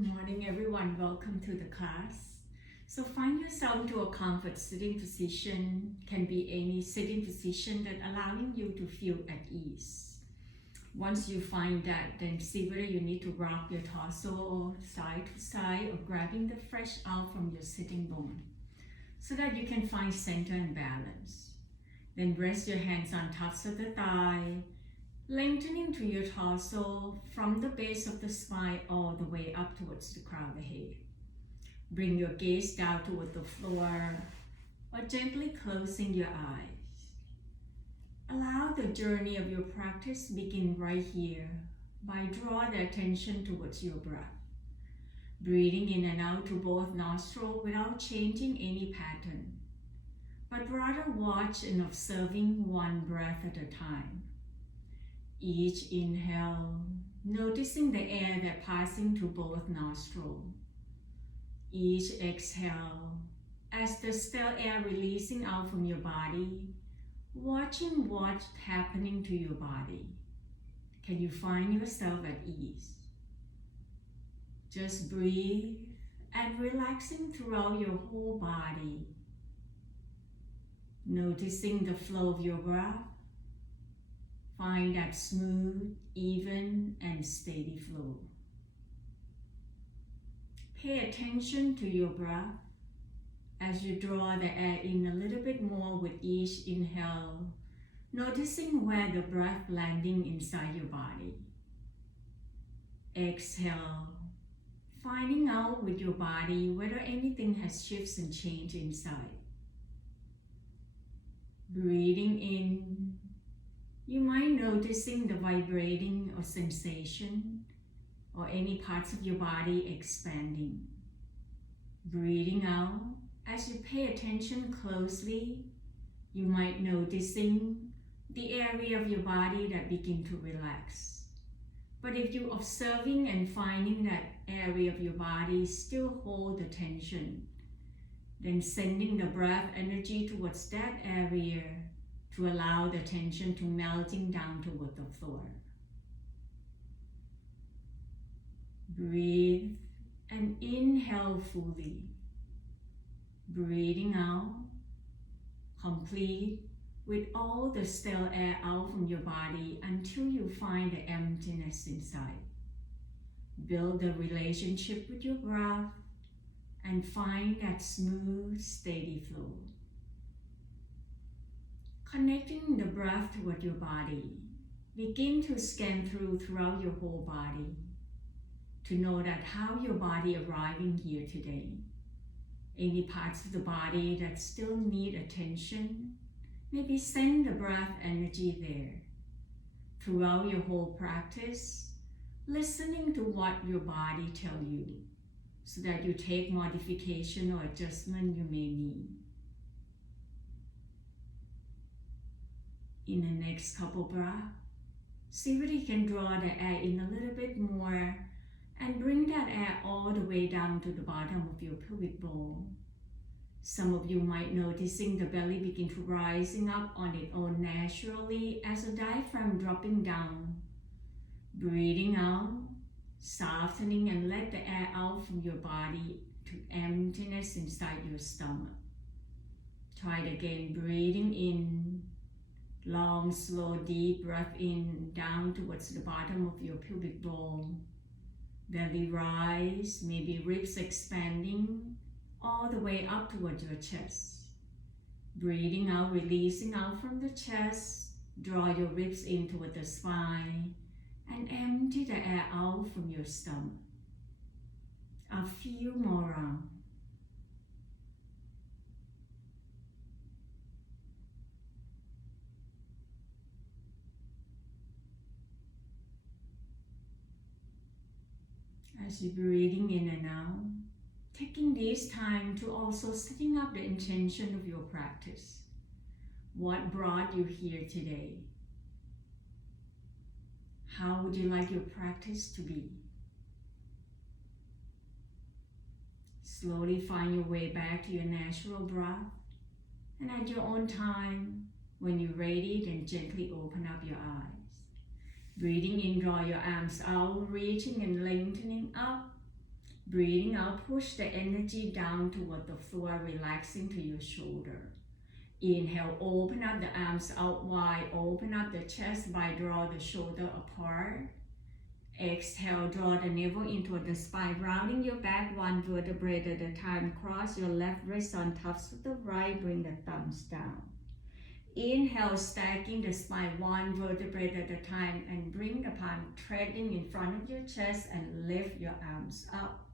Good morning, everyone. Welcome to the class. So find yourself into a comfort sitting position. Can be any sitting position that allowing you to feel at ease. Once you find that, then see whether you need to rock your torso side to side or grabbing the fresh out from your sitting bone so that you can find center and balance. Then rest your hands on tops of the thigh, lengthening to your torso from the base of the spine all the way up towards the crown of the head. Bring your gaze down toward the floor or gently closing your eyes. Allow the journey of your practice begin right here by drawing the attention towards your breath. Breathing in and out to both nostrils without changing any pattern, but rather watch and observing one breath at a time. Each inhale, noticing the air that passing to both nostrils. Each exhale, as the still air releasing out from your body, watching what's happening to your body. Can you find yourself at ease? Just breathe and relaxing throughout your whole body. Noticing the flow of your breath. Find that smooth, even, and steady flow. Pay attention to your breath as you draw the air in a little bit more with each inhale, noticing where the breath landing inside your body. Exhale, finding out with your body whether anything has shifts and changed inside. Breathing in, you might noticing the vibrating or sensation or any parts of your body expanding. Breathing out, as you pay attention closely, you might noticing the area of your body that begin to relax. But if you're observing and finding that area of your body still hold the tension, then sending the breath energy towards that area to allow the tension to melting down toward the floor. Breathe and inhale fully. Breathing out, complete with all the stale air out from your body until you find the emptiness inside. Build a relationship with your breath and find that smooth, steady flow. Connecting the breath toward your body, begin to scan throughout your whole body to know that how your body arriving here today. Any parts of the body that still need attention, maybe send the breath energy there. Throughout your whole practice, listening to what your body tell you so that you take modification or adjustment you may need. In the next couple breaths, see whether you can draw the air in a little bit more and bring that air all the way down to the bottom of your pelvic bowl. Some of you might noticing the belly begin to rising up on its own naturally as the diaphragm dropping down. Breathing out, softening and let the air out from your body to emptiness inside your stomach. Try it again, breathing in. Long, slow, deep breath in, down towards the bottom of your pelvic bowl. Belly rise, maybe ribs expanding, all the way up towards your chest. Breathing out, releasing out from the chest. Draw your ribs in toward the spine and empty the air out from your stomach. A few more rounds. As you're breathing in and out, taking this time to also setting up the intention of your practice. What brought you here today? How would you like your practice to be? Slowly find your way back to your natural breath, and at your own time, when you're ready, then gently open up your eyes. Breathing in, draw your arms out, reaching and lengthening up. Breathing out, push the energy down toward the floor, relaxing to your shoulder. Inhale, open up the arms out wide, open up the chest by draw the shoulder apart. Exhale, draw the navel into the spine, rounding your back one vertebrae at a time. Cross your left wrist on top of the right, bring the thumbs down. Inhale, stacking the spine one vertebrae at a time and bring the palm threading in front of your chest and lift your arms up.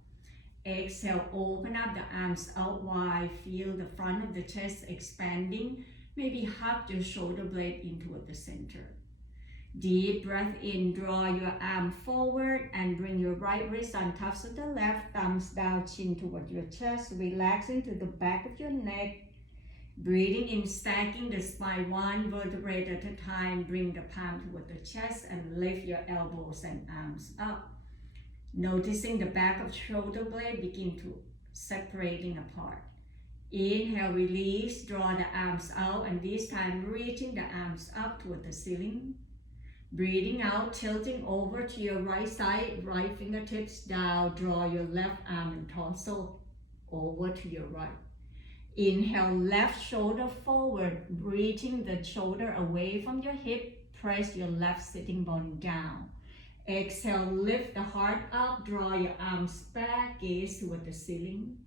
Exhale, open up the arms out wide, feel the front of the chest expanding. Maybe hug your shoulder blade into the center. Deep breath in, draw your arm forward and bring your right wrist on top of the left, thumbs down, chin toward your chest, relaxing to the back of your neck. Breathing in, stacking the spine one vertebrae at a time, bring the palm toward the chest and lift your elbows and arms up. Noticing the back of shoulder blade begin to separating apart. Inhale, release, draw the arms out, and this time reaching the arms up toward the ceiling. Breathing out, tilting over to your right side, right fingertips down, draw your left arm and torso over to your right. Inhale, left shoulder forward, reaching the shoulder away from your hip, press your left sitting bone down. Exhale, lift the heart up, draw your arms back, gaze toward the ceiling.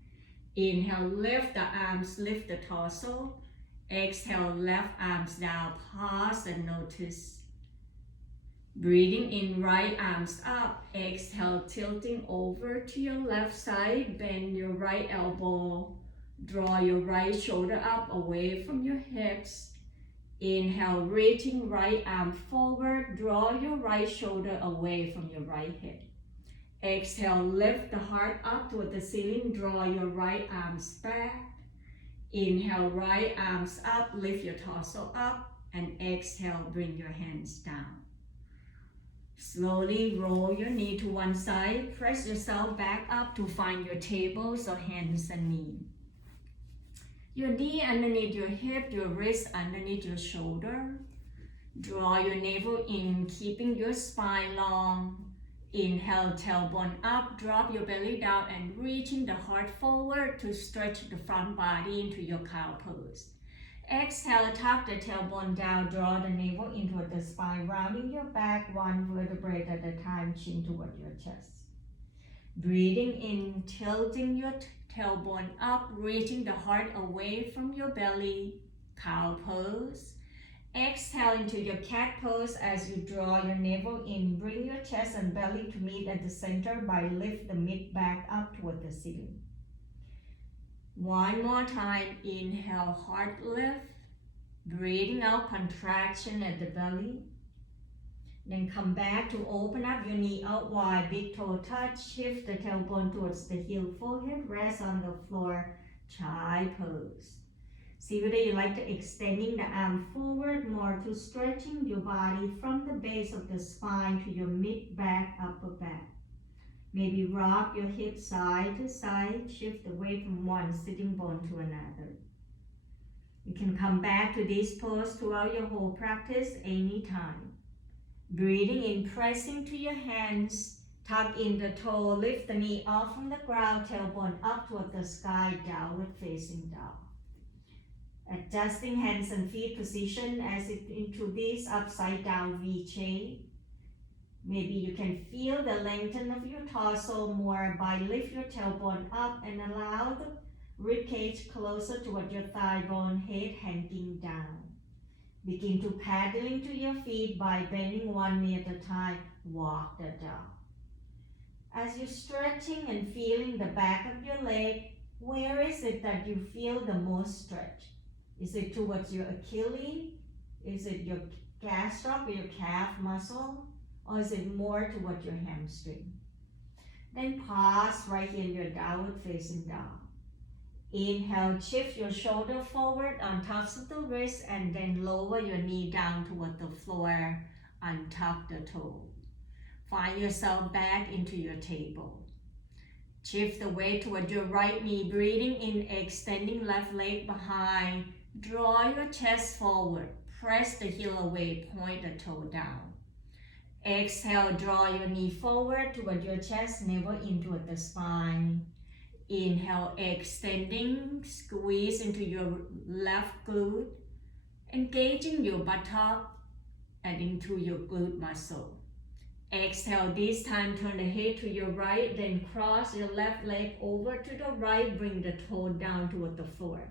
Inhale, lift the arms, lift the torso. Exhale, left arms down, pause and notice. Breathing in, right arms up. Exhale, tilting over to your left side, bend your right elbow. Draw your right shoulder up away from your hips. Inhale, reaching right arm forward, draw your right shoulder away from your right hip. Exhale, lift the heart up toward the ceiling, draw your right arms back. Inhale, right arms up, lift your torso up, and exhale, bring your hands down. Slowly roll your knee to one side, press yourself back up to find your tables or hands and knee. Your knee underneath your hip, your wrist underneath your shoulder. Draw your navel in, keeping your spine long. Inhale, tailbone up, drop your belly down and reaching the heart forward to stretch the front body into your cow pose. Exhale, tuck the tailbone down, draw the navel into the spine, rounding your back one vertebrae at a time, chin toward your chest. Breathing in, tilting your tailbone up, reaching the heart away from your belly, cow pose. Exhale into your cat pose as you draw your navel in. Bring your chest and belly to meet at the center by lift the mid back up toward the ceiling. One more time, inhale, heart lift. Breathing out, contraction at the belly. Then come back to open up your knee out wide, big toe touch, shift the tailbone towards the heel, forehead rest on the floor, chai pose. See whether you like to extending the arm forward more to stretching your body from the base of the spine to your mid back, upper back. Maybe rock your hips side to side, shift away from one sitting bone to another. You can come back to this pose throughout your whole practice anytime. Breathing in, pressing to your hands, tuck in the toe, lift the knee off from the ground, tailbone up toward the sky, downward facing dog. Adjusting hands and feet position as it into this upside down V shape. Maybe you can feel the lengthening of your torso more by lift your tailbone up and allow the ribcage closer toward your thigh bone, head hanging down. Begin to paddling to your feet by bending one knee at a time. Walk the dog. As you're stretching and feeling the back of your leg, where is it that you feel the most stretch? Is it towards your Achilles? Is it your gastroc or your calf muscle? Or is it more toward your hamstring? Then pause right here in your downward facing dog. Inhale, shift your shoulder forward on top of the wrist and then lower your knee down toward the floor, untuck the toe. Find yourself back into your table. Shift the weight toward your right knee, breathing in, extending left leg behind. Draw your chest forward, press the heel away, point the toe down. Exhale, draw your knee forward toward your chest, navel in toward the spine. Inhale, extending, squeeze into your left glute, engaging your buttock and into your glute muscle. Exhale, this time turn the head to your right, then cross your left leg over to the right, bring the toe down toward the floor.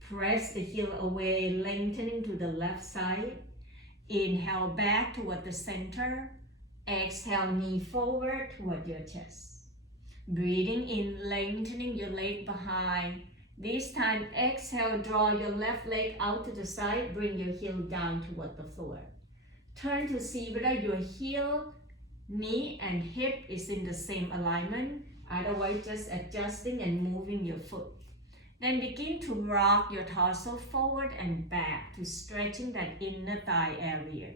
Press the heel away, lengthening to the left side. Inhale, back toward the center. Exhale, knee forward toward your chest. Breathing in, lengthening your leg behind. This time, exhale, draw your left leg out to the side, bring your heel down toward the floor. Turn to see whether your heel, knee, and hip is in the same alignment. Otherwise, just adjusting and moving your foot. Then begin to rock your torso forward and back to stretching that inner thigh area.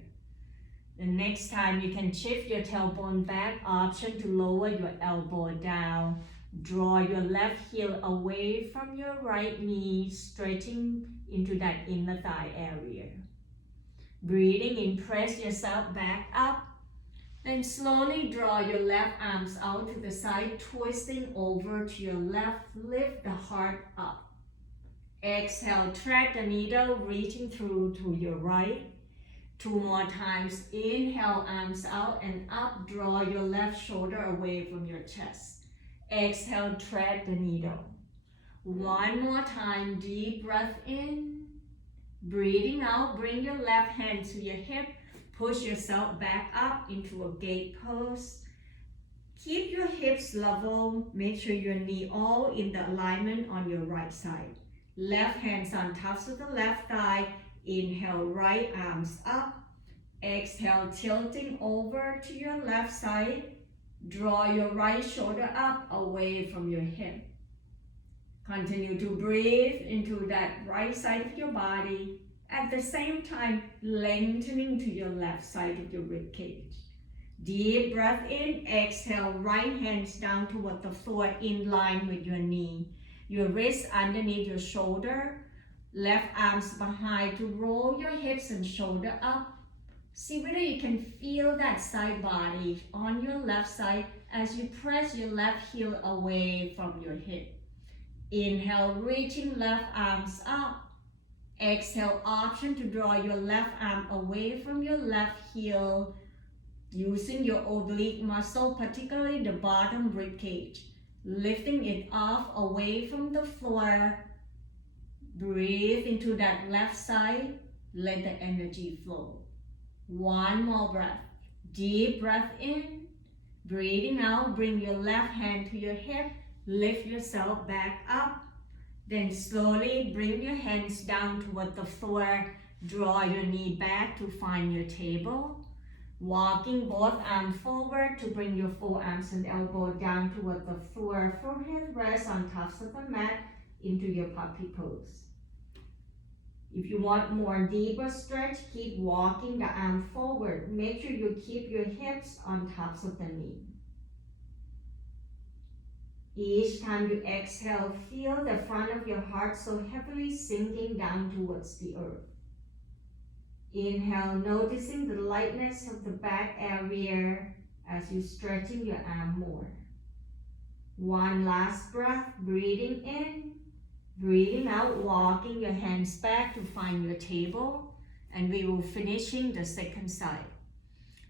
The next time you can shift your tailbone back, option to lower your elbow down. Draw your left heel away from your right knee, stretching into that inner thigh area. Breathing in, press yourself back up. Then slowly draw your left arms out to the side, twisting over to your left, lift the heart up. Exhale, thread the needle, reaching through to your right. 2 more times. Inhale, arms out and up. Draw your left shoulder away from your chest. Exhale, thread the needle. 1 more time. Deep breath in. Breathing out, bring your left hand to your hip. Push yourself back up into a gate pose. Keep your hips level. Make sure your knee all in the alignment on your right side. Left hands on top of the left thigh. Inhale, right arms up. Exhale, tilting over to your left side. Draw your right shoulder up away from your hip. Continue to breathe into that right side of your body. At the same time, lengthening to your left side of your rib cage. Deep breath in. Exhale, right hands down toward the floor in line with your knee. Your wrists underneath your shoulder. Left arms behind to roll your hips and shoulder up. See whether you can feel that side body on your left side as you press your left heel away from your hip. Inhale, reaching left arms up. Exhale, option to draw your left arm away from your left heel, using your oblique muscle, particularly the bottom rib cage. Lifting it off away from the floor. Breathe into that left side. Let the energy flow. 1 more breath. Deep breath in. Breathing out, bring your left hand to your hip. Lift yourself back up. Then slowly bring your hands down toward the floor. Draw your knee back to find your table. Walking both arms forward to bring your forearms and elbow down toward the floor. Forehead rests on top of the mat into your puppy pose. If you want more deeper stretch, keep walking the arm forward. Make sure you keep your hips on tops of the knee. Each time you exhale, feel the front of your heart so heavily sinking down towards the earth. Inhale, noticing the lightness of the back area as you stretching your arm more. 1 last breath, breathing in, breathing out, walking your hands back to find your table, and we will finishing the second side.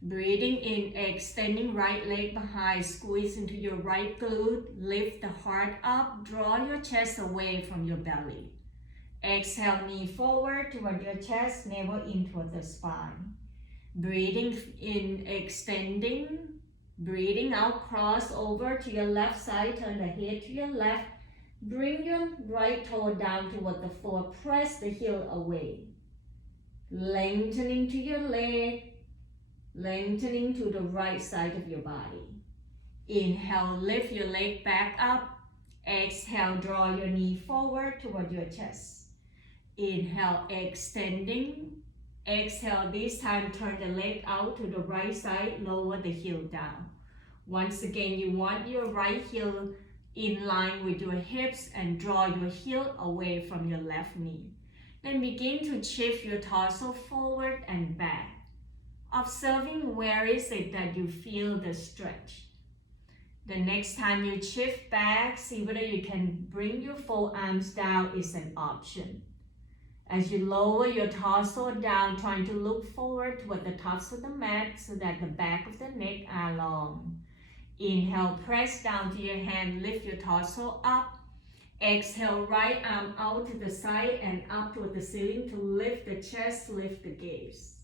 Breathing in, extending right leg behind, squeeze into your right glute, lift the heart up, draw your chest away from your belly. Exhale, knee forward toward your chest, navel in toward the spine. Breathing in, extending. Breathing out, cross over to your left side, turn the head to your left. Bring your right toe down toward the floor, press the heel away. Lengthening to your leg, lengthening to the right side of your body. Inhale, lift your leg back up. Exhale, draw your knee forward toward your chest. Inhale, extending. Exhale, this time turn the leg out to the right side, lower the heel down. Once again, you want your right heel in line with your hips and draw your heel away from your left knee. Then begin to shift your torso forward and back. observing where is it that you feel the stretch. The next time you shift back, see whether you can bring your forearms down is an option. As you lower your torso down, trying to look forward toward the tops of the mat so that the back of the neck are long. Inhale, press down to your hand, lift your torso up. Exhale, right arm out to the side and up toward the ceiling to lift the chest, lift the gaze.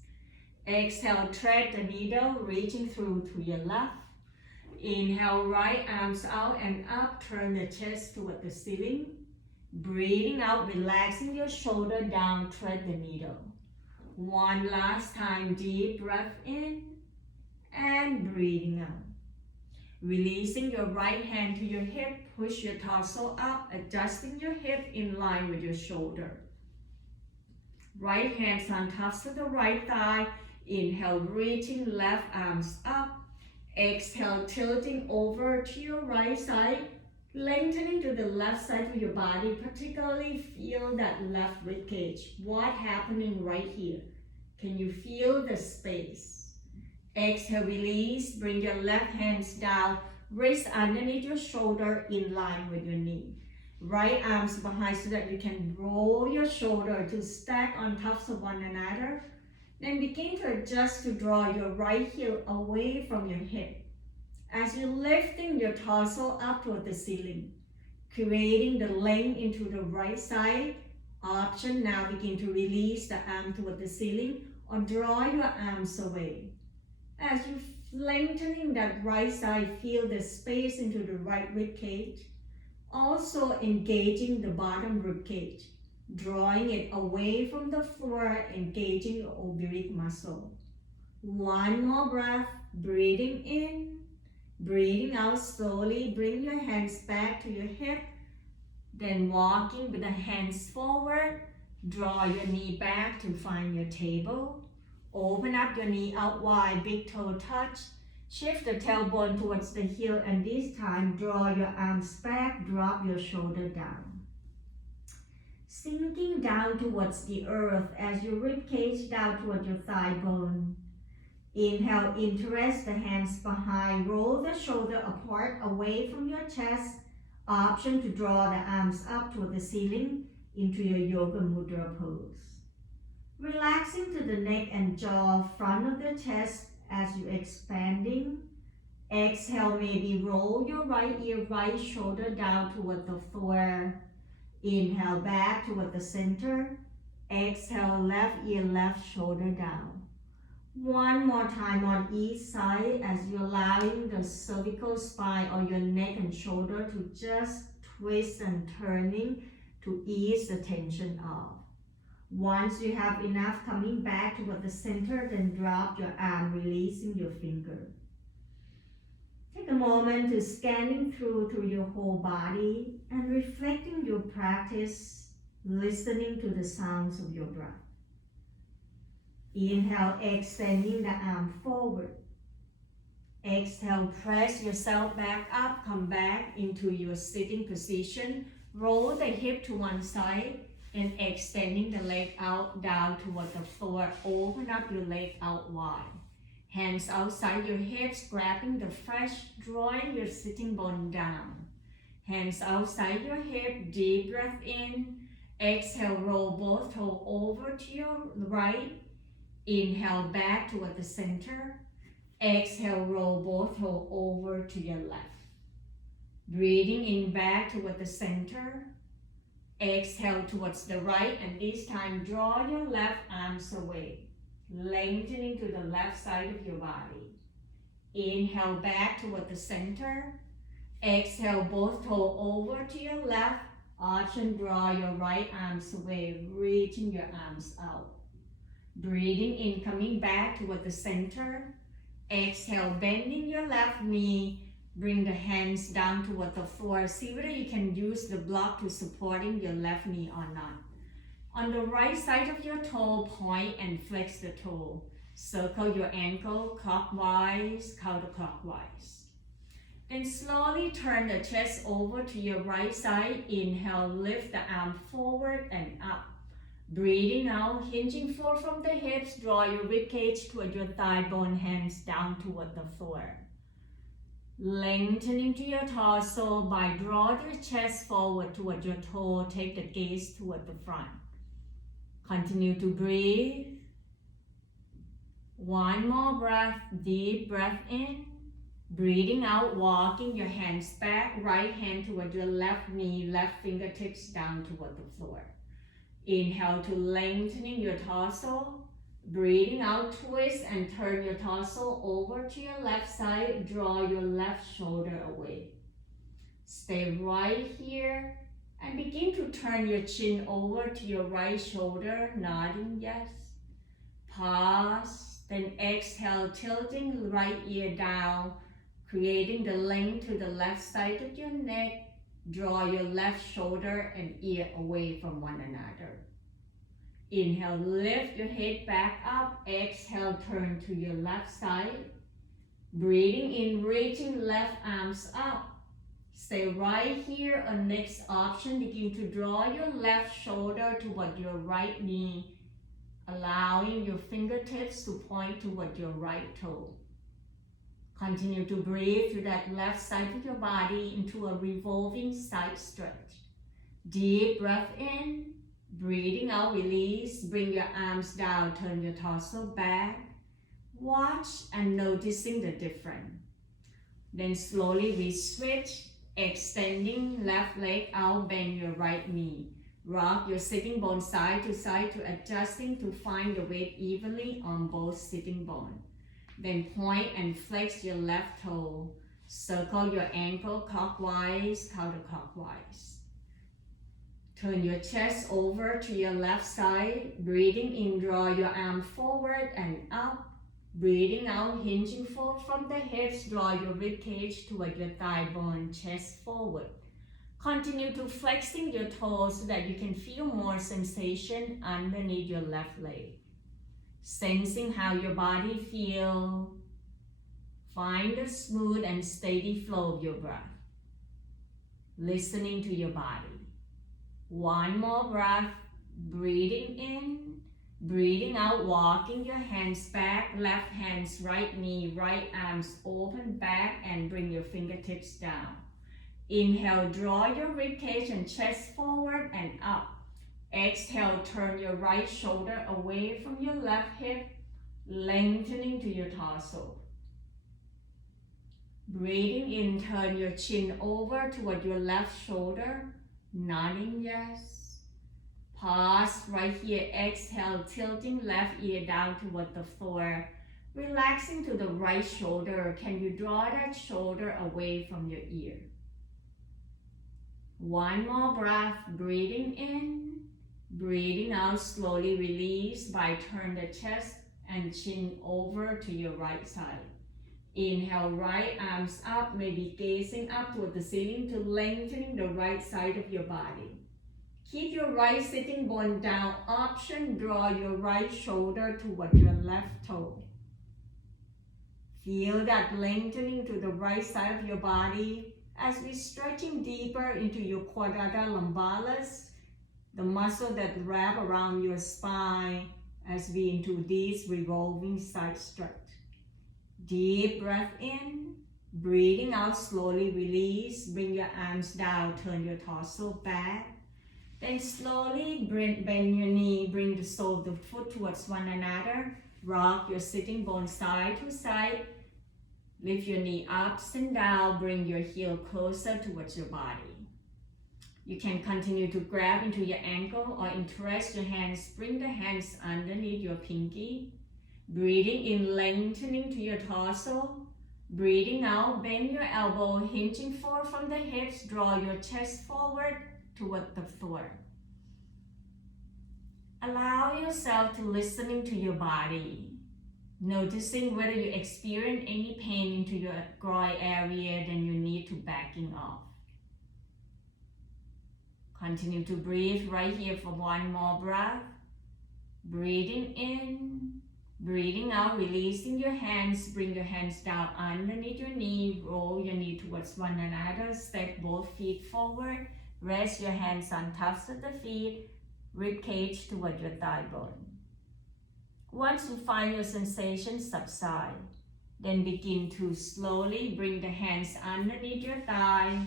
Exhale, thread the needle, reaching through to your left. Inhale, right arms out and up, turn the chest toward the ceiling. Breathing out, relaxing your shoulder down, thread the needle. One last time, deep breath in and breathing out. Releasing your right hand to your hip, push your torso up, adjusting your hip in line with your shoulder. Right hands on tops of the right thigh. Inhale, reaching left arms up. Exhale, tilting over to your right side, lengthening to the left side of your body, particularly feel that left rib cage. What's happening right here? Can you feel the space? Exhale, release, bring your left hands down, wrist underneath your shoulder in line with your knee. Right arms behind so that you can roll your shoulder to stack on tops of one another. Then begin to adjust to draw your right heel away from your hip. As you're lifting your torso up toward the ceiling, creating the length into the right side. Option now, begin to release the arm toward the ceiling or draw your arms away. As you lengthening that right side, feel the space into the right rib cage. Also engaging the bottom rib cage, drawing it away from the floor, engaging the oblique muscle. One more breath, breathing in, breathing out slowly. Bring your hands back to your hip, then walking with the hands forward. Draw your knee back to find your table. Open up your knee out wide, big toe touch. Shift the tailbone towards the heel, and this time draw your arms back, drop your shoulder down. Sinking down towards the earth as your rib cage down toward your thigh bone. Inhale, interest the hands behind, roll the shoulder apart away from your chest. Option to draw the arms up toward the ceiling into your yoga mudra pose. Relaxing to the neck and jaw, front of the chest as you're expanding. Exhale, maybe roll your right ear, right shoulder down toward the floor. Inhale, back toward the center. Exhale, left ear, left shoulder down. One more time on each side as you're allowing the cervical spine or your neck and shoulder to just twist and turning to ease the tension off. Once you have enough, coming back toward the center, then drop your arm, releasing your finger. Take a moment to scanning through your whole body and reflecting your practice, listening to the sounds of your breath. Inhale, extending the arm forward. Exhale, press yourself back up, come back into your sitting position. Roll the hip to one side and extending the leg out, down toward the floor. Open up your leg out wide. Hands outside your hips, grabbing the flesh, drawing your sitting bone down. Hands outside your hip, deep breath in. Exhale, roll both toes over to your right. Inhale, back toward the center. Exhale, roll both toes over to your left. Breathing in back toward the center. Exhale towards the right, and this time draw your left arms away, lengthening to the left side of your body. Inhale back toward the center. Exhale, both toes over to your left. Option, draw your right arms away, reaching your arms out. Breathing in, coming back toward the center. Exhale, bending your left knee. Bring the hands down toward the floor. See whether you can use the block to supporting your left knee or not. On the right side of your toe, point and flex the toe. Circle your ankle clockwise, counterclockwise. Then slowly turn the chest over to your right side. Inhale, lift the arm forward and up. Breathing out, hinging forward from the hips, draw your ribcage toward your thigh bone, hands down toward the floor. Lengthening to your torso by draw your chest forward toward your toe, take the gaze toward the front. Continue to breathe. One more breath, deep breath in. Breathing out, walking your hands back, right hand toward your left knee, left fingertips down toward the floor. Inhale to lengthening your torso. Breathing out, twist and turn your torso over to your left side. Draw your left shoulder away. Stay right here and begin to turn your chin over to your right shoulder, nodding yes. Pause, then exhale, tilting right ear down, creating the length to the left side of your neck. Draw your left shoulder and ear away from one another. Inhale, lift your head back up. Exhale, turn to your left side. Breathing in, reaching left arms up. Stay right here. On next option, begin to draw your left shoulder toward your right knee, allowing your fingertips to point toward your right toe. Continue to breathe through that left side of your body into a revolving side stretch. Deep breath in, breathing out, release, bring your arms down, turn your torso back. Watch and noticing the difference. Then slowly we switch, extending left leg out, bend your right knee. Rock your sitting bone side to adjusting to find the weight evenly on both sitting bones. Then point and flex your left toe. Circle your ankle clockwise, counterclockwise. Turn your chest over to your left side. Breathing in, draw your arm forward and up. Breathing out, hinging forward from the hips. Draw your ribcage toward your thigh bone, chest forward. Continue to flexing your toes so that you can feel more sensation underneath your left leg. Sensing how your body feels. Find the smooth and steady flow of your breath. Listening to your body. One more breath. Breathing in, breathing out, walking your hands back, left hands, right knee, right arms open back and bring your fingertips down. Inhale, draw your ribcage and chest forward and up. Exhale, turn your right shoulder away from your left hip, lengthening to your torso. Breathing in, turn your chin over toward your left shoulder, nodding yes. Pause right here, exhale, tilting left ear down toward the floor. Relaxing to the right shoulder. Can you draw that shoulder away from your ear? One more breath, breathing in. Breathing out, slowly release by turn the chest and chin over to your right side. Inhale, right arms up, maybe gazing up toward the ceiling to lengthening the right side of your body. Keep your right sitting bone down. Option, draw your right shoulder toward your left toe. Feel that lengthening to the right side of your body as we're stretching deeper into your quadrata lumbalis, the muscle that wrap around your spine as we into this revolving side stretch. Deep breath in, breathing out, slowly release, bring your arms down, turn your torso back. Then slowly bend your knee, bring the sole of the foot towards one another. Rock your sitting bone side to side. Lift your knee up and down, bring your heel closer towards your body. You can continue to grab into your ankle or interlace your hands. Bring the hands underneath your pinky. Breathing in, lengthening to your torso. Breathing out, bend your elbow, hinging forward from the hips. Draw your chest forward toward the floor. Allow yourself to listening to your body. Noticing whether you experience any pain into your groin area, then you need to backing off. Continue to breathe right here for one more breath. Breathing in, breathing out, releasing your hands. Bring your hands down underneath your knee. Roll your knee towards one another. Step both feet forward. Rest your hands on tops of the feet. rib cage toward your thigh bone. Once you find your sensation subside, then begin to slowly bring the hands underneath your thigh.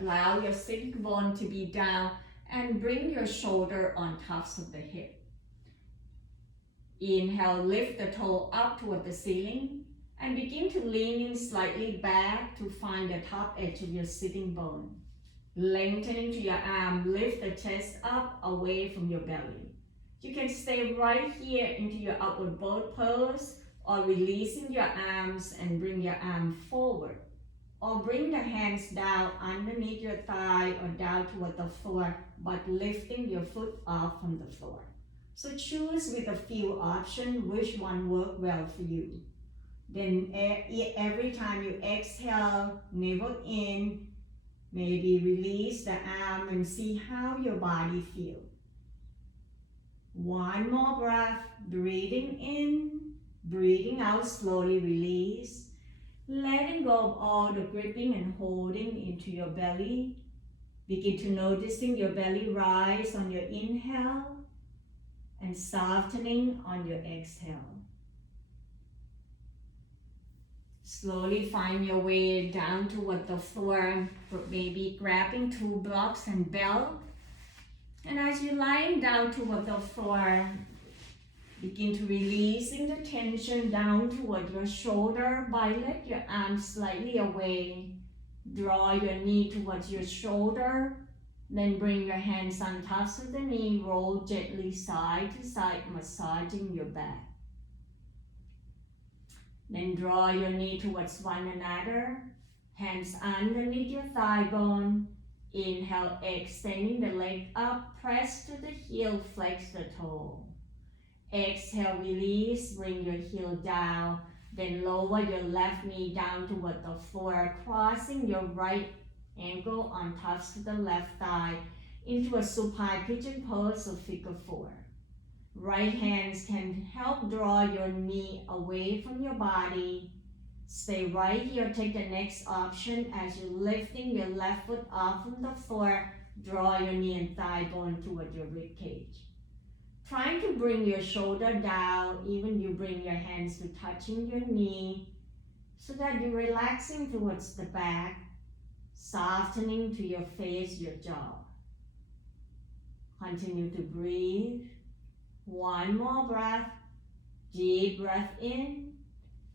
Allow your sitting bone to be down and bring your shoulder on tops of the hip. Inhale, lift the toe up toward the ceiling and begin to lean in slightly back to find the top edge of your sitting bone. Lengthening to your arm, lift the chest up away from your belly. You can stay right here into your upward boat pose, or releasing your arms and bring your arm forward. Or bring the hands down underneath your thigh or down toward the floor, but lifting your foot off from the floor. So choose with a few options which one works well for you. Then every time you exhale, navel in, maybe release the arm and see how your body feels. One more breath, breathing in, breathing out, slowly release. Letting go of all the gripping and holding into your belly. Begin to noticing your belly rise on your inhale and softening on your exhale. Slowly find your way down toward the floor, maybe grabbing two blocks and belt. And as you're lying down toward the floor, begin to releasing the tension down toward your shoulder by let your arms slightly away. Draw your knee towards your shoulder. Then bring your hands on tops of the knee. Roll gently side to side, massaging your back. Then draw your knee towards one another. Hands underneath your thigh bone. Inhale, extending the leg up. Press to the heel, flex the toe. Exhale, release, bring your heel down, then lower your left knee down toward the floor, crossing your right ankle on tops of the left thigh into a supine pigeon pose of figure 4. Right hands can help draw your knee away from your body. Stay right here, take the next option as you're lifting your left foot off from the floor, draw your knee and thigh bone toward your rib cage. Trying to bring your shoulder down, even you bring your hands to touching your knee, so that you're relaxing towards the back, softening to your face, your jaw. Continue to breathe. One more breath. Deep breath in.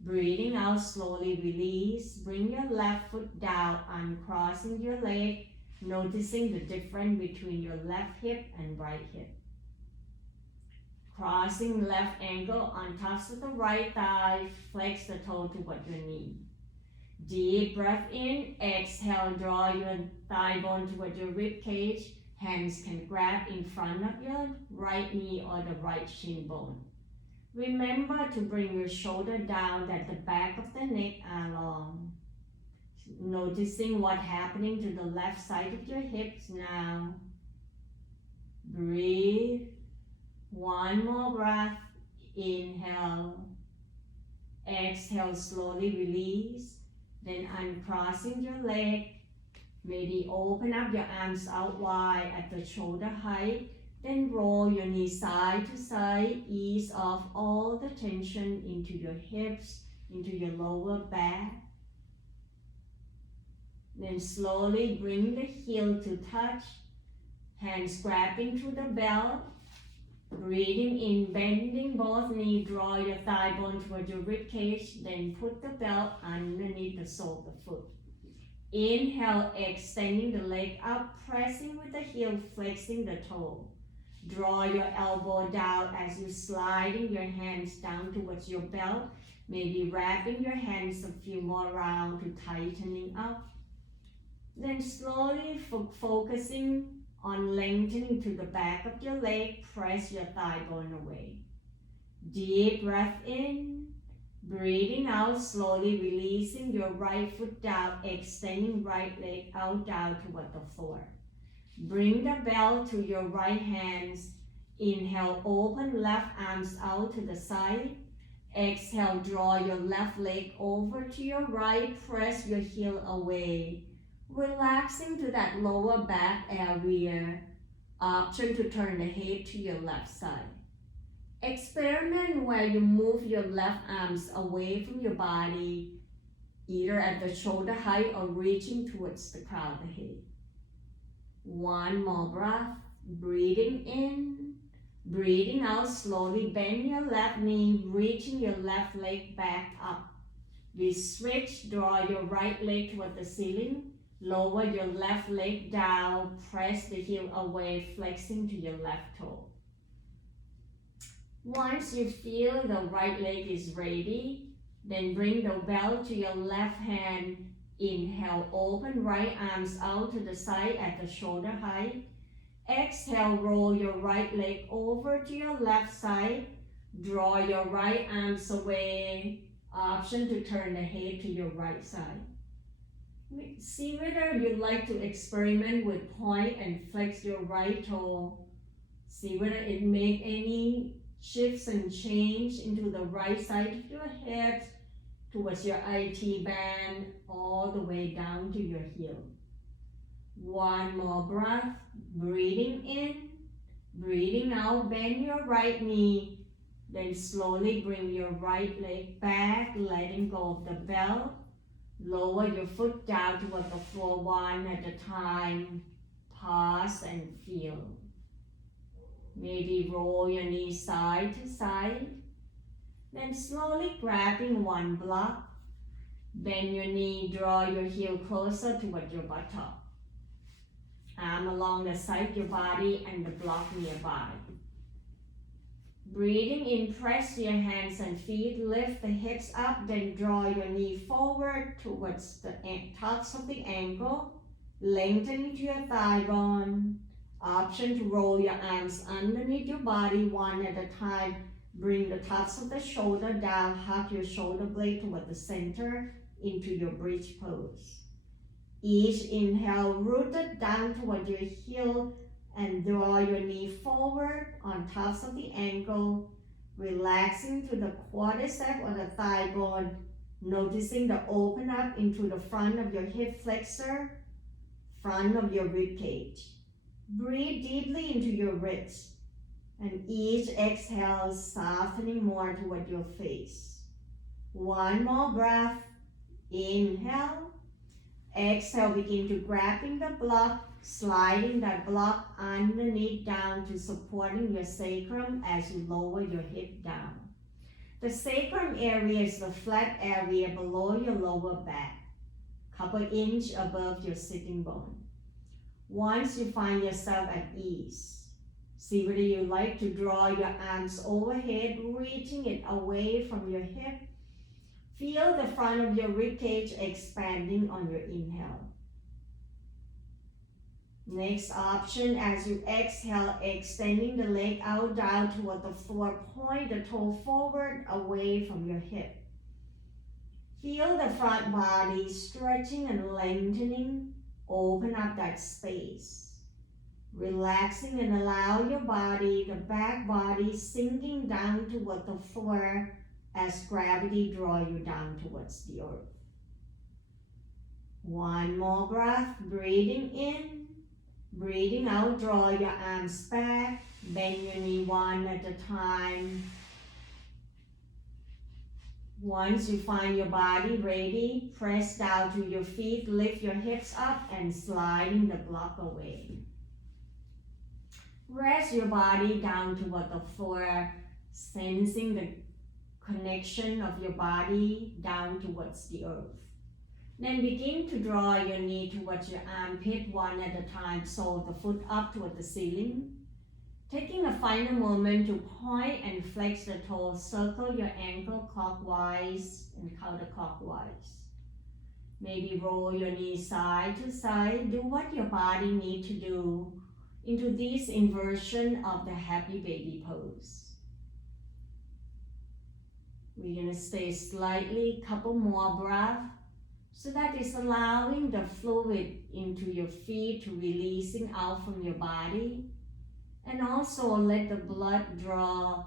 Breathing out, slowly release. Bring your left foot down, uncrossing your leg, noticing the difference between your left hip and right hip. Crossing left ankle on tops of the right thigh, flex the toe toward your knee. Deep breath in, exhale, draw your thigh bone toward your rib cage. Hands can grab in front of your right knee or the right shin bone. Remember to bring your shoulder down at the back of the neck are long. Noticing what's happening to the left side of your hips now. Breathe. One more breath. Inhale. Exhale, slowly release. Then uncrossing your leg. Maybe open up your arms out wide at the shoulder height. Then roll your knees side to side. Ease off all the tension into your hips, into your lower back. Then slowly bring the heel to touch. Hands grabbing to the belt. Breathing in, bending both knees, draw your thigh bone toward your rib cage, then put the belt underneath the sole of the foot. Inhale, extending the leg up, pressing with the heel, flexing the toe. Draw your elbow down as you're sliding your hands down towards your belt, maybe wrapping your hands a few more rounds to tightening up. Then slowly focusing on lengthening to the back of your leg, press your thigh bone away. Deep breath in, breathing out, slowly releasing your right foot down, extending right leg out down toward the floor. Bring the belt to your right hands. Inhale, open left arms out to the side. Exhale, draw your left leg over to your right, press your heel away. Relaxing to that lower back area. Option to turn the head to your left side. Experiment where you move your left arms away from your body, either at the shoulder height or reaching towards the crown of the head. One more breath. Breathing in, breathing out slowly. Bend your left knee, reaching your left leg back up. We switch. Draw your right leg toward the ceiling. Lower your left leg down. Press the heel away, flexing to your left toe. Once you feel the right leg is ready, then bring the belt to your left hand. Inhale, open right arms out to the side at the shoulder height. Exhale, roll your right leg over to your left side. Draw your right arms away. Option to turn the head to your right side. See whether you like to experiment with point and flex your right toe. See whether it make any shifts and change into the right side of your head towards your IT band all the way down to your heel. One more breath. Breathing in, breathing out. Bend your right knee. Then slowly bring your right leg back, letting go of the belt. Lower your foot down toward the floor one at a time. Pause and feel. Maybe roll your knees side to side. Then slowly grabbing one block. Bend your knee, draw your heel closer toward your buttock. Arm along the side of your body and the block nearby. Breathing in, press your hands and feet, lift the hips up, then draw your knee forward towards the tops of the ankle, lengthening to your thigh bone. Option to roll your arms underneath your body one at a time. Bring the tops of the shoulder down, hug your shoulder blade toward the center into your bridge pose. Each inhale, root it down toward your heel and draw your knee forward on tops of the ankle, relaxing to the quadricep or the thigh bone, noticing the open up into the front of your hip flexor, front of your rib cage. Breathe deeply into your ribs, and each exhale softening more toward your face. One more breath. Inhale. Exhale, begin to grabbing the block, sliding that block underneath down to supporting your sacrum as you lower your hip down. The sacrum area is the flat area below your lower back, couple inch above your sitting bone. Once you find yourself at ease, see whether you like to draw your arms overhead, reaching it away from your hip. Feel the front of your ribcage expanding on your inhale. Next option, as you exhale, extending the leg out down toward the floor, point the toe forward away from your hip. Feel the front body stretching and lengthening. Open up that space. Relaxing and allow your body, the back body, sinking down toward the floor as gravity draws you down towards the earth. One more breath. Breathing in, breathing out. Draw your arms back. Bend your knee one at a time. Once you find your body ready, press down to your feet, lift your hips up and sliding the block away. Rest your body down toward the floor, sensing the connection of your body down towards the earth. Then begin to draw your knee towards your armpit one at a time, so the foot up toward the ceiling. Taking a final moment to point and flex the toes, circle your ankle clockwise and counterclockwise. Maybe roll your knees side to side. Do what your body needs to do into this inversion of the happy baby pose. We're going to stay slightly, couple more breaths. So that is allowing the fluid into your feet to releasing out from your body. And also let the blood draw,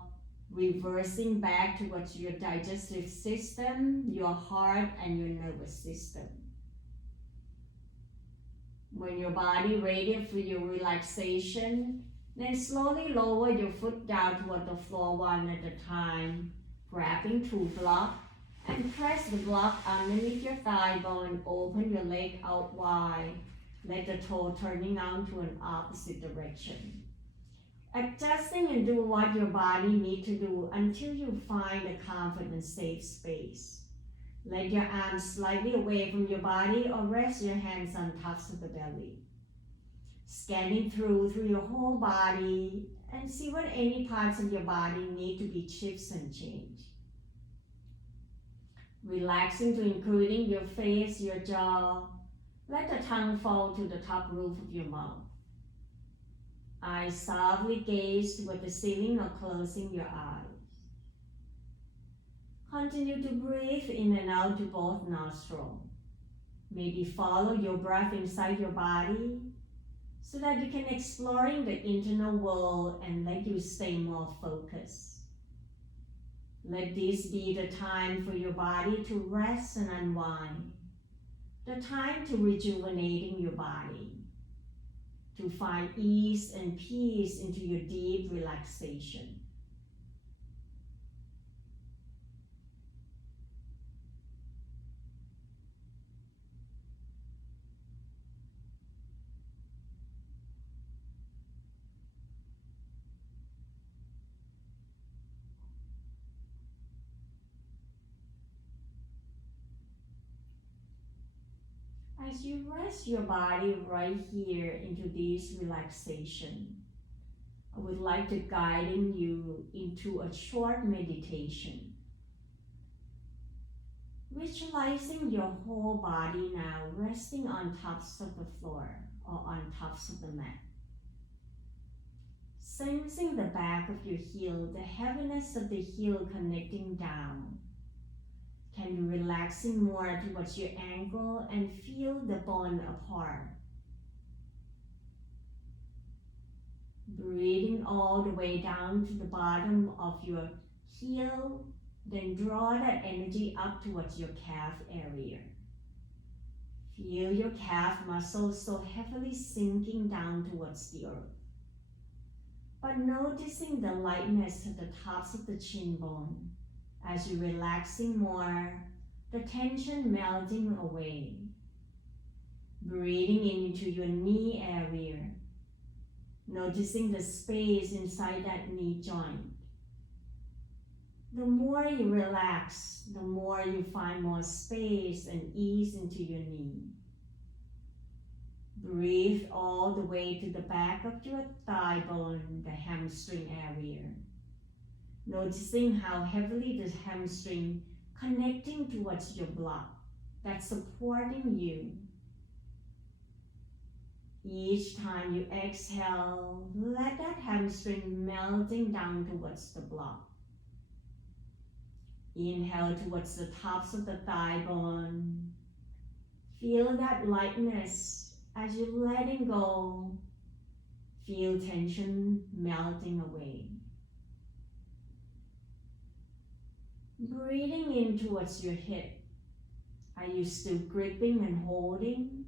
reversing back towards your digestive system, your heart, and your nervous system. When your body ready for your relaxation, then slowly lower your foot down toward the floor one at a time, grabbing two blocks and press the block underneath your thigh bone. Open your leg out wide. Let the toe turning out to an opposite direction. Adjusting and do what your body needs to do until you find a comfort and safe space. Let your arms slightly away from your body or rest your hands on tops of the belly. Scanning through your whole body and see what any parts of your body need to be shifted and changed. Relaxing to including your face, your jaw. Let the tongue fall to the top roof of your mouth. Eyes softly gaze toward the ceiling or closing your eyes. Continue to breathe in and out to both nostrils. Maybe follow your breath inside your body so that you can exploring the internal world and let you stay more focused. Let this be the time for your body to rest and unwind, the time to rejuvenating your body, to find ease and peace into your deep relaxation. As you rest your body right here into this relaxation, I would like to guide you into a short meditation. Visualizing your whole body now resting on tops of the floor or on tops of the mat. Sensing the back of your heel, the heaviness of the heel connecting down. Can you relaxing more towards your ankle and feel the bone apart. Breathing all the way down to the bottom of your heel, then draw that energy up towards your calf area. Feel your calf muscles so heavily sinking down towards the earth. But noticing the lightness at the tops of the chin bone. As you're relaxing more, the tension melting away. Breathing into your knee area. Noticing the space inside that knee joint. The more you relax, the more you find more space and ease into your knee. Breathe all the way to the back of your thigh bone, the hamstring area. Noticing how heavily the hamstring connecting towards your block that's supporting you. Each time you exhale, let that hamstring melting down towards the block. Inhale towards the tops of the thigh bone. Feel that lightness as you're letting go. Feel tension melting away. Breathing in towards your hip. Are you still gripping and holding?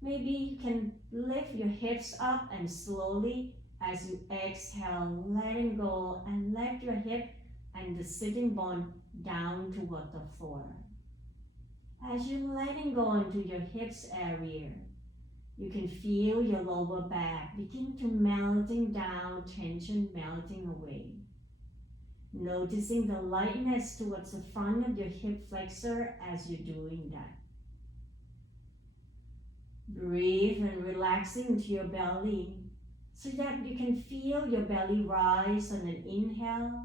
Maybe you can lift your hips up and slowly as you exhale, letting go and let your hip and the sitting bone down toward the floor. As you're letting go into your hips area, you can feel your lower back begin to melting down, tension melting away. Noticing the lightness towards the front of your hip flexor as you're doing that. Breathe and relaxing into your belly so that you can feel your belly rise on an inhale,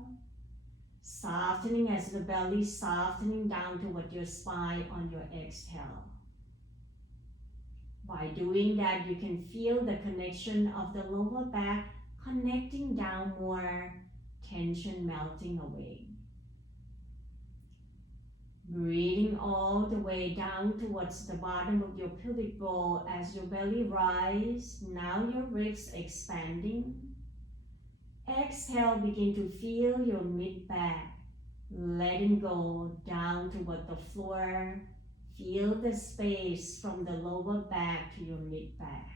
softening as the belly softening down toward your spine on your exhale. By doing that, you can feel the connection of the lower back connecting down more, tension melting away. Breathing all the way down towards the bottom of your pelvic bowl as your belly rises. Now your ribs expanding. Exhale, begin to feel your mid back letting go down toward the floor. Feel the space from the lower back to your mid-back.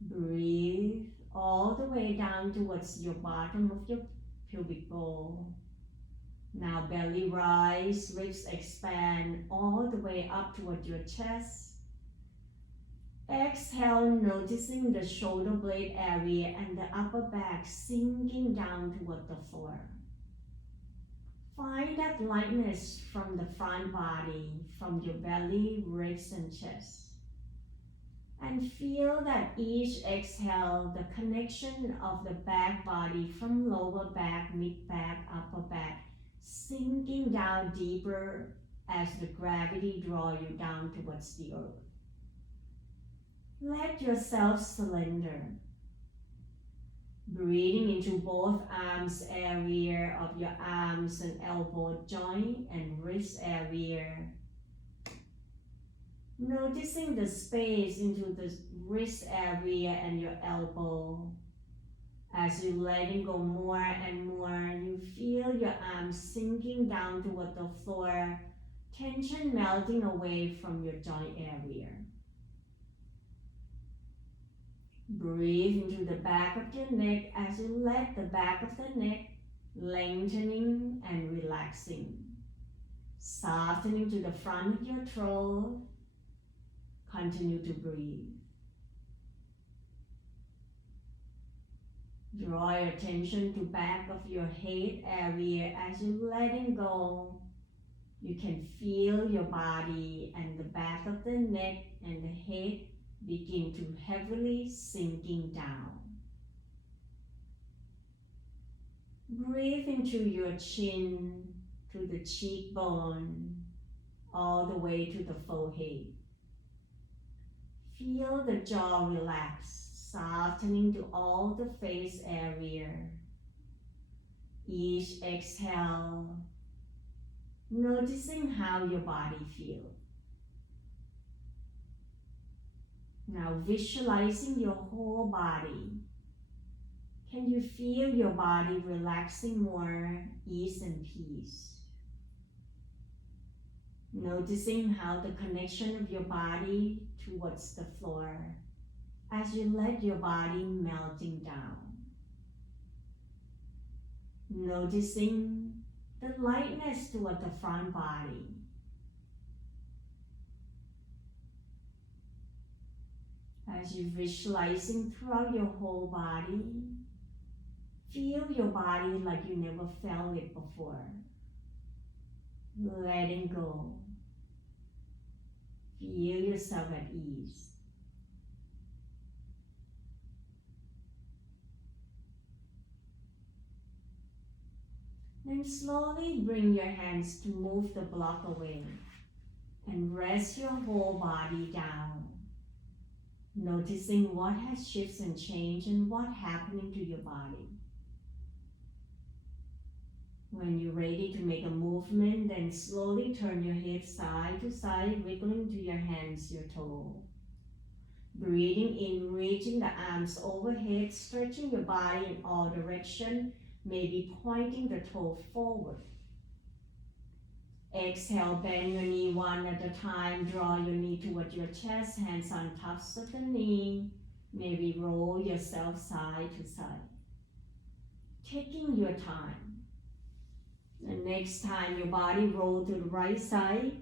Breathe all the way down towards your bottom of your pubic bowl. Now belly rise, ribs expand all the way up toward your chest. Exhale, noticing the shoulder blade area and the upper back sinking down toward the floor. Find that lightness from the front body, from your belly, ribs, and chest. And feel that each exhale, the connection of the back body from lower back, mid-back, upper back, sinking down deeper as the gravity draws you down towards the earth. Let yourself surrender. Breathing into both arms area of your arms and elbow joint and wrist area. Noticing the space into the wrist area and your elbow. As you're letting go more and more, you feel your arms sinking down toward the floor, tension melting away from your joint area. Breathe into the back of your neck as you let the back of the neck lengthening and relaxing. Softening to the front of your throat. Continue to breathe. Draw your attention to back of your head area as you're letting go. You can feel your body and the back of the neck and the head begin to heavily sinking down. Breathe into your chin, to the cheekbone, all the way to the forehead. Feel the jaw relax, softening to all the face area. Each exhale, noticing how your body feels. Now visualizing your whole body. Can you feel your body relaxing more, ease and peace? Noticing how the connection of your body towards the floor as you let your body melting down. Noticing the lightness toward the front body. As you're visualizing throughout your whole body, feel your body like you never felt it before. Letting go. Feel yourself at ease. Then slowly bring your hands to move the block away and rest your whole body down. Noticing what has shifted and changed and what's happening to your body. When you're ready to make a movement, then slowly turn your head side to side, wiggling to your hands, your toe. Breathing in, reaching the arms overhead, stretching your body in all directions, maybe pointing the toe forward. Exhale, bend your knee one at a time, draw your knee toward your chest, hands on tops of the knee, maybe roll yourself side to side. Taking your time. The next time your body roll to the right side,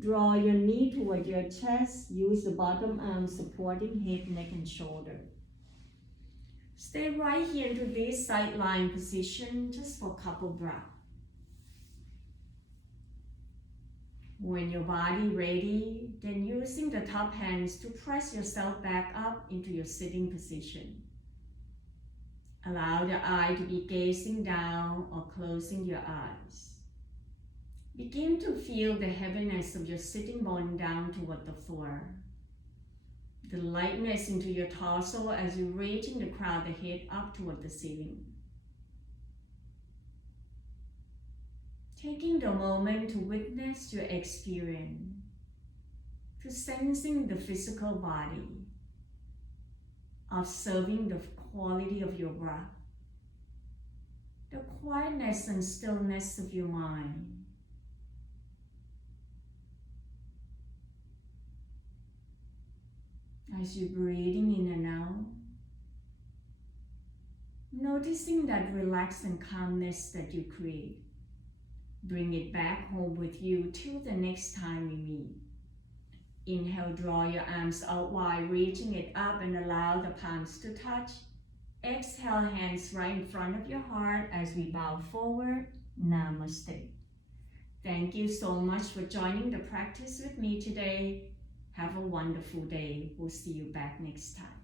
draw your knee toward your chest, use the bottom arm supporting head, neck and shoulder. Stay right here into this side lying position just for a couple breaths. When your body ready, then using the top hands to press yourself back up into your sitting position. Allow the eye to be gazing down or closing your eyes. Begin to feel the heaviness of your sitting bone down toward the floor. The lightness into your torso as you're raising the crown of the head up toward the ceiling. Taking the moment to witness your experience, to sensing the physical body, observing the quality of your breath, the quietness and stillness of your mind. As you're breathing in and out, noticing that relax and calmness that you create. Bring it back home with you till the next time we meet. Inhale, draw your arms out wide, reaching it up and allow the palms to touch. Exhale, hands right in front of your heart as we bow forward. Namaste. Thank you so much for joining the practice with me today. Have a wonderful day. We'll see you back next time.